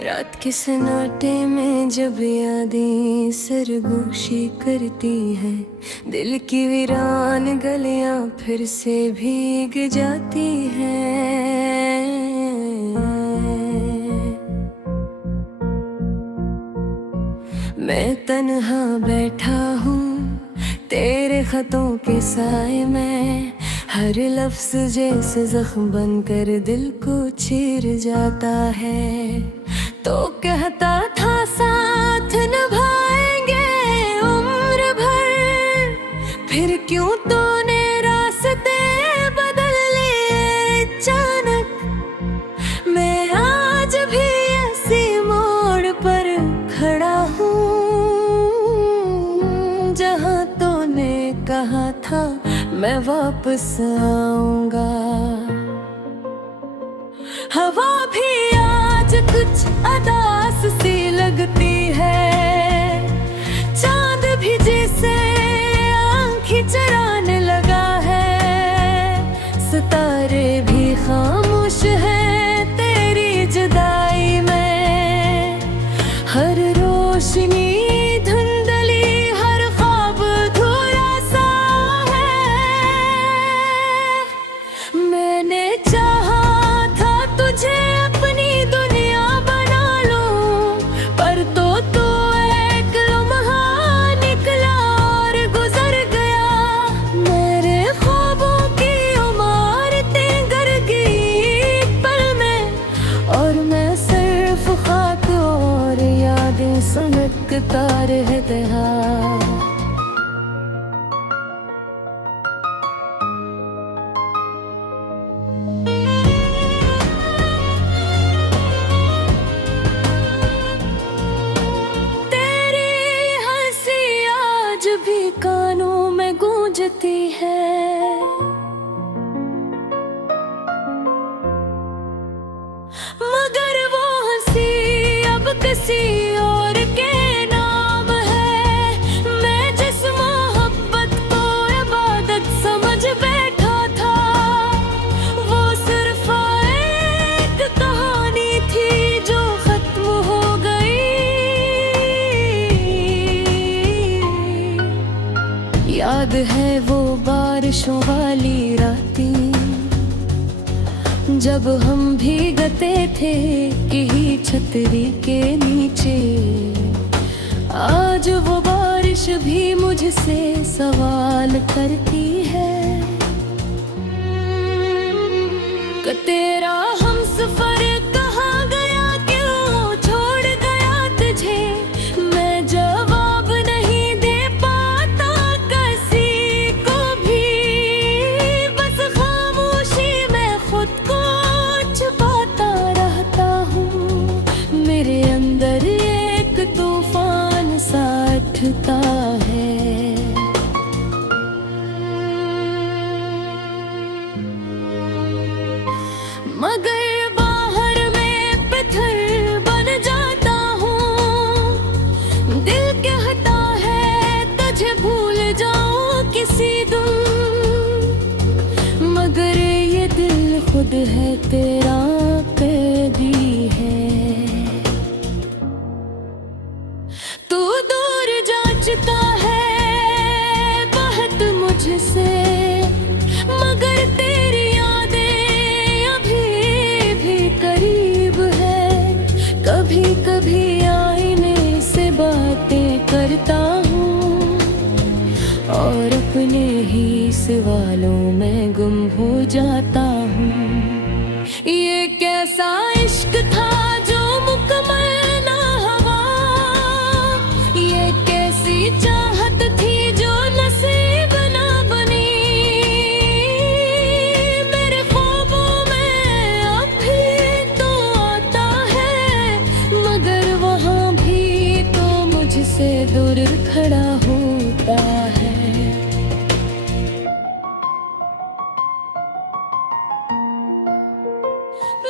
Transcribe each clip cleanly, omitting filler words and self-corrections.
रात के सन्नाटे में जब यादें सरगोशी करती हैं, दिल की वीरान गलियां फिर से भीग जाती हैं। मैं तन्हा बैठा हूँ तेरे खतों के साए में, हर लफ्ज जैसे जख्म बनकर दिल को चीर जाता है। तो कहता था साथ निभाएंगे उम्र भर, फिर क्यों तूने रास्ते बदल लिए अचानक। मैं आज भी ऐसी मोड़ पर खड़ा हूँ जहाँ तूने कहा था मैं वापस आऊंगा। हवा भी आज कुछ अदास सी लगती है, चांद भी जैसे आंखें चराने लगा है, सितारे भी खामोश हैं तेरी जुदाई में। हर रोशनी धुंधली, हर ख्वाब अधूरा सा है। मैंने चाहा था तुझे अपनी दुनिया बना लूं, पर तो तू एक लम्हा निकला और गुजर गया। मेरे ख्वाबों की इमारतें गिर गई पल में, और मैं सिर्फ खाक और यादें समेटता रह गया। भी कानों में गूंजती है, मगर वो हंसी अब किसी और के नाम है। मैं जिस मोहब्बत को इबादत समझ बैठा था, वो सिर्फ एक कहानी थी जो खत्म हो गई। याद है वो बारिशों वाली रातें, जब हम भीगते थे यही छतरी के नीचे। आज वो बारिश भी मुझसे सवाल करती है कि तेरा हमसफर कहाँ गया, क्यों छोड़ गया तुझे। मैं जवाब नहीं दे पाता किसी को भी, बस खामोशी में खुद को छुपाता रहता हूँ। मेरे अंदर एक तूफान सा उठता है। मगर बाहर में पत्थर बन जाता हूँ, दिल कहता है तुझे भूल जाऊं किसी दिन, मगर ये दिल खुद है तेरा कैदी है। तू दूर जा चुका है बहुत मुझसे, मगर तेरी करीब है। कभी कभी आईने से बातें करता हूँ, और अपने ही सवालों में गुम हो जाता हूँ। ये कैसा इश्क था जो मुकम्मल ना हुआ, ये कैसी चाहत थी जो नसीब ना बनी। मेरे ख्वाबों में अब भी तो आता है, मगर वहाँ भी तो मुझसे दूर खड़ा होता है।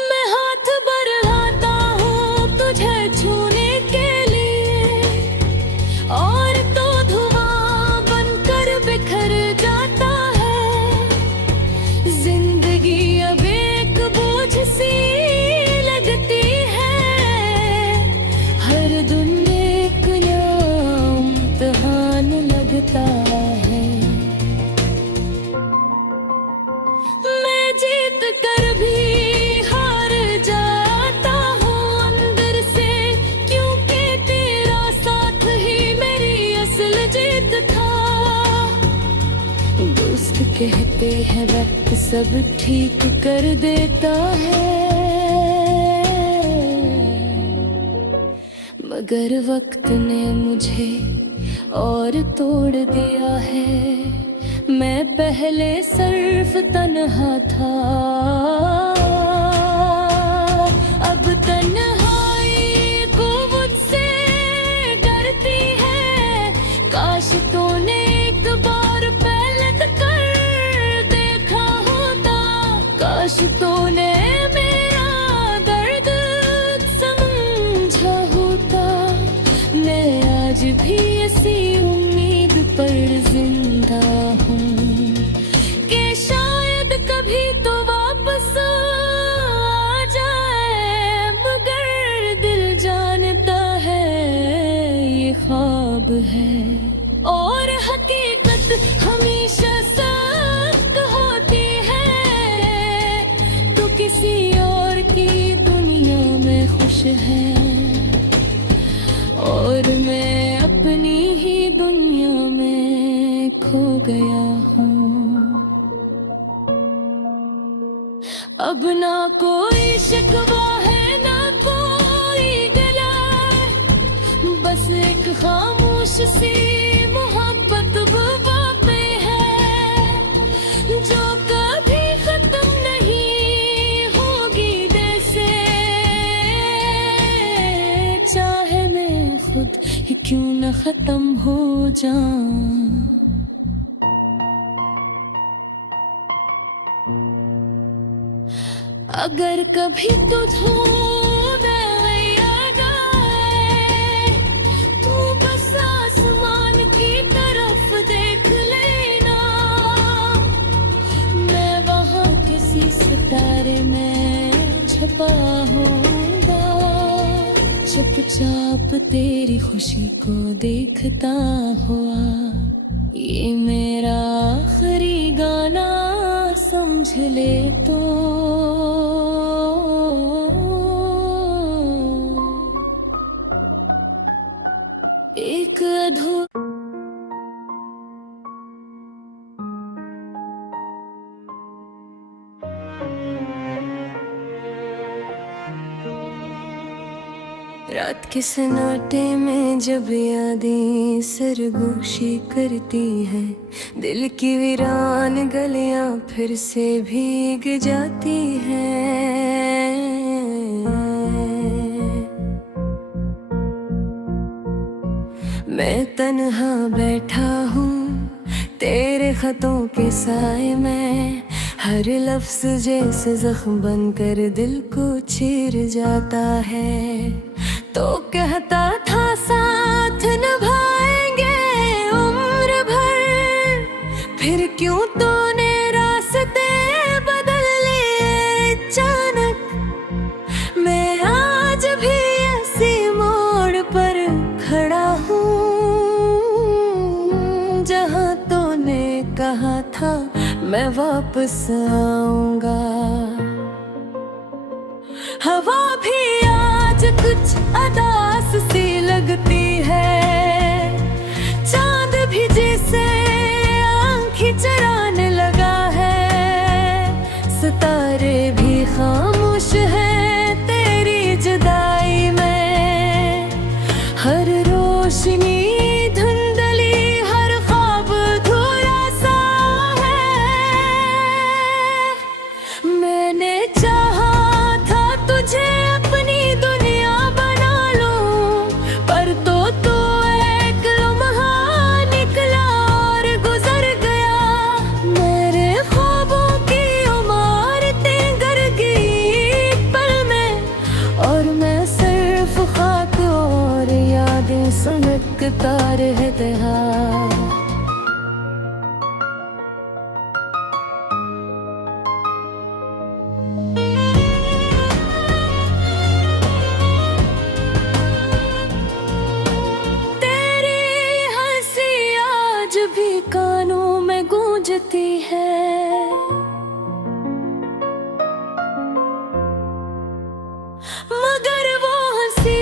मैं हाथ बढ़ाता हूँ तुझे छूने के लिए, और तो धुआं बनकर बिखर जाता है। जिंदगी अब एक बोझ सी लगती है, लगता है। मैं जीत कर भी हार जाता हूँ अंदर से, क्योंकि तेरा साथ ही मेरी असल जीत था। दोस्त कहते हैं वक्त सब ठीक कर देता है, मगर वक्त ने मुझे और तोड़ दिया है। मैं पहले सिर्फ तन्हा था, अब तन्हाई को मुझसे डरती है। काश तूने एक बार पहले कर देखा होता, काश तूने मेरा दर्द समझा होता। मैं आज भी इसी उम्मीद पर जिंदा हूँ कि शायद कभी तो वापस आ जाए, मगर दिल जानता है ये ख्वाब है। और हकीकत हमेशा सख्त होती है, तो किसी और की दुनिया में खुश है, और मैं अपनी ही दुनिया में खो गया हूँ। अब ना कोई शिकवा है ना कोई गिला, बस एक खामोश सी मोहब्बत पे है, जो कभी खत्म नहीं होगी। जैसे चाहे मैं खुद ही क्यों न खत्म हो जाऊं। अगर कभी तुझको याद आए, तू बस आसमान की तरफ देख लेना। मैं वहाँ किसी सितारे में छुपा होऊंगा, चुपचाप तेरी खुशी को देखता हुआ। ये मेरा आखिरी गाना समझ ले तो। एक अधूरा रात के सन्नाटे में जब यादें सरगोशी करती हैं, दिल की वीरान गलियां फिर से भीग जाती हैं। मैं तन्हा बैठा हूँ तेरे खतों के साए में, हर लफ्ज जैसे जख्म बनकर दिल को चीर जाता है। तो कहता था साथ निभाएंगे उम्र भर, फिर क्यों तूने रास्ते बदल लिए अचानक। मैं आज भी ऐसी मोड़ पर खड़ा हूँ, जहाँ तूने कहा था मैं वापस आऊंगा। हवा भी आज कुछ अदास सी लगती है, चांद भी जैसे आंखें चराने लगा है। सितारे भी खामोश हैं तेरी जुदाई में, हर रोशनी धुंधली, हर ख्वाब अधूरा सा है। मैंने चाहा था तुझे अपनी दुनिया बना लूं, पर तो तू एक लम्हा निकला और गुजर गया। मेरे ख्वाबों की इमारतें गिर गई पल में, और मैं सिर्फ खाक और यादें सनकता रह गया। तेरी हंसी आज होती है। मगर वो हंसी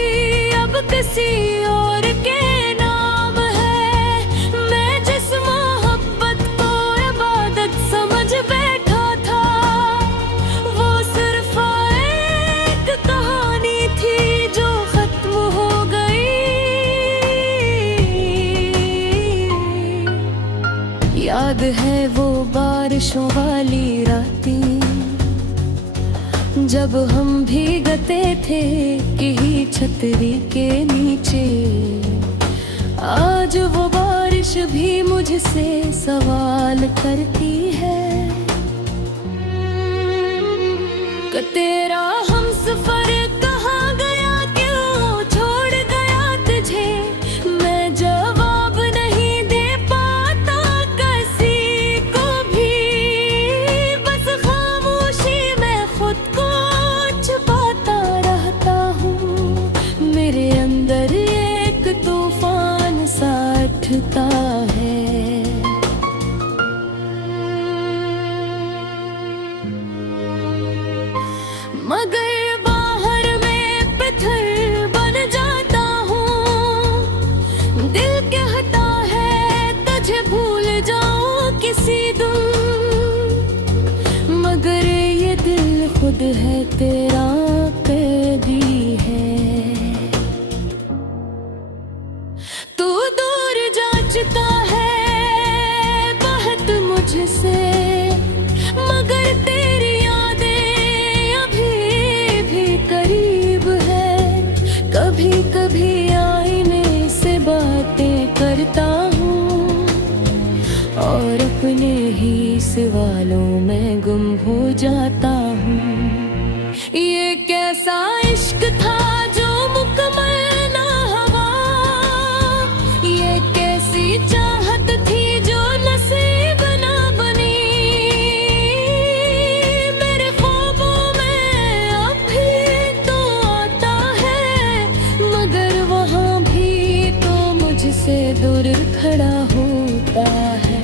अब किसी और के नाम है। मैं जिस मोहब्बत को इबादत समझ बैठा था, वो सिर्फ एक कहानी थी जो खत्म हो गई। याद है वो बारिशों वाली रातें जब हम भीगते थे यही छतरी के नीचे। आज वो बारिश भी मुझसे सवाल करती है कि तेरा हमसफर कहाँ गया, क्यों छोड़ गया तुझे। मैं जवाब नहीं दे पाता किसी को भी, बस खामोशी में खुद को छुपाता रहता हूँ। मेरे अंदर एक तूफान सा उठता है। मगर बाहर में पत्थर बन जाता हूँ। दिल कहता है तुझे भूल जाऊं किसी दिन, मगर ये दिल खुद है तेरा कैदी है। तू दूर जा चुका है बहुत मुझसे, मगर तेरी यादें अभी भी करीब है। कभी कभी आईने से बातें करता हूँ और अपने ही सवालों में गुम हो जाता हूँ। ये कैसा इश्क था जो मुकम्मल ना हुआ, ये कैसी चाहत थी जो नसीब ना बनी। मेरे ख्वाबों में अब भी तो आता है, मगर वहाँ भी तो मुझसे दूर खड़ा होता है।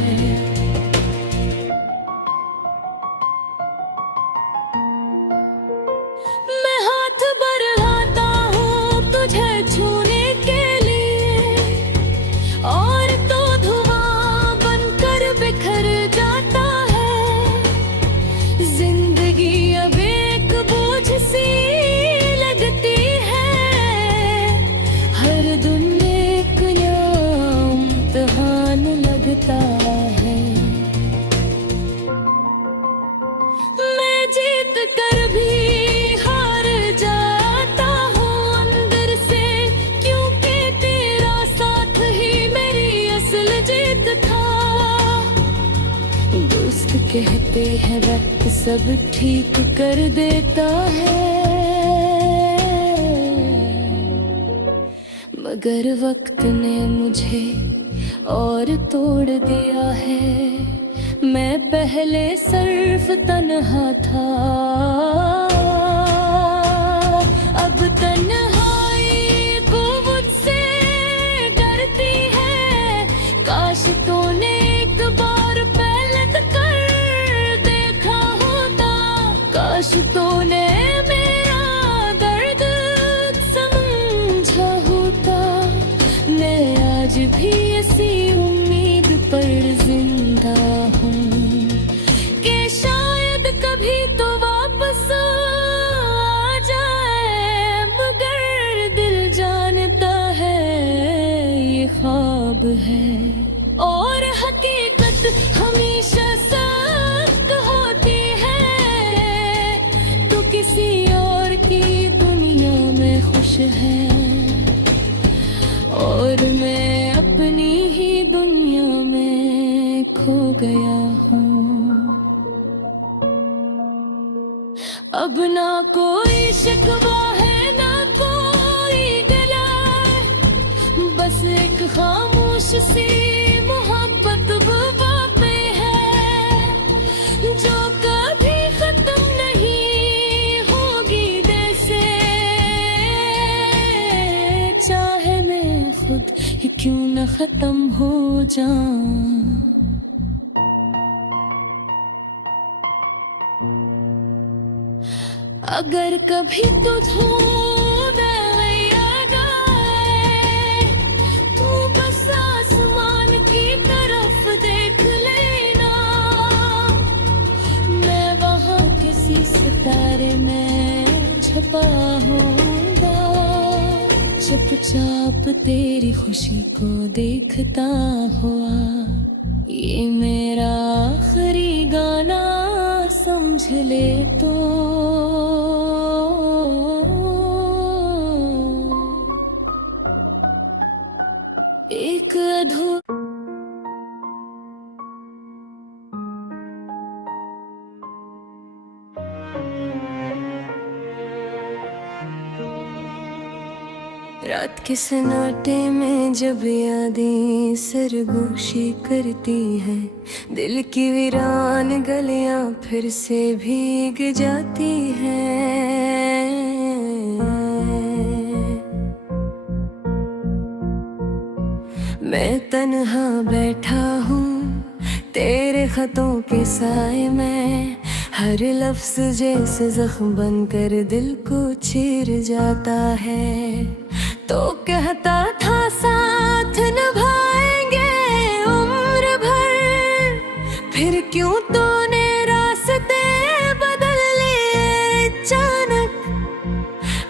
मैं हाथ बढ़ाता हूँ तुझे छूने के लिए, और तो धुआं बनकर बिखर जाता है। जिंदगी अब एक बोझ सी लगती है, हर दिन एक नया इम्तिहान लगता है। मैं जीत कर भी हार जाता हूँ अंदर से, क्योंकि तेरा साथ ही मेरी असल जीत था। दोस्त कहते हैं वक्त सब ठीक कर देता है, मगर वक्त ने मुझे और तोड़ दिया है। मैं पहले सिर्फ तन्हा था, अब तन्हाई को मुझसे डरती है। काश तूने एक बार पहले कर देखा होता, काश तूने मेरा दर्द समझा होता। मैं आज भी इसी उम्मीद पर जिंदा हूँ कि शायद कभी तो वापस आ जाए, मगर दिल जानता है ये ख्वाब है। और हकीकत हमेशा सख्त होती है, तो किसी और की दुनिया में खुश है और मैं अपनी ही दुनिया में खो गया हूँ। अब ना कोई शिकवा है ना कोई गिला, बस एक खामोश सी मोहब्बत बुबा पे है, जो कभी खत्म नहीं होगी। जैसे चाहे मैं खुद ही क्यों न खत्म हो जाऊं। अगर कभी तुझो याद आए, तू बस आसमान की तरफ देख लेना, मैं वहाँ किसी सितारे में छुपा होऊंगा, चुपचाप तेरी खुशी को देखता हुआ। ये मेरा आखिरी गाना समझ ले तो। एक अधूरा रात के सन्नाटे में जब यादें सरगोशी करती हैं, दिल की वीरान गलियां फिर से भीग जाती हैं। मैं तन्हा बैठा हूँ तेरे खतों के साए में, हर लफ्ज जैसे जख्म बनकर दिल को चीर जाता है। तो कहता था साथ निभाएंगे उम्र भर, फिर क्यों तूने रास्ते बदल लिए अचानक।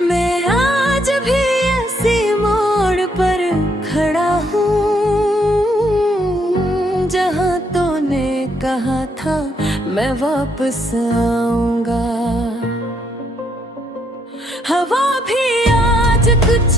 मैं आज भी ऐसी मोड़ पर खड़ा हूँ जहाँ तूने कहा था मैं वापस आऊंगा। हवा भी आज कुछ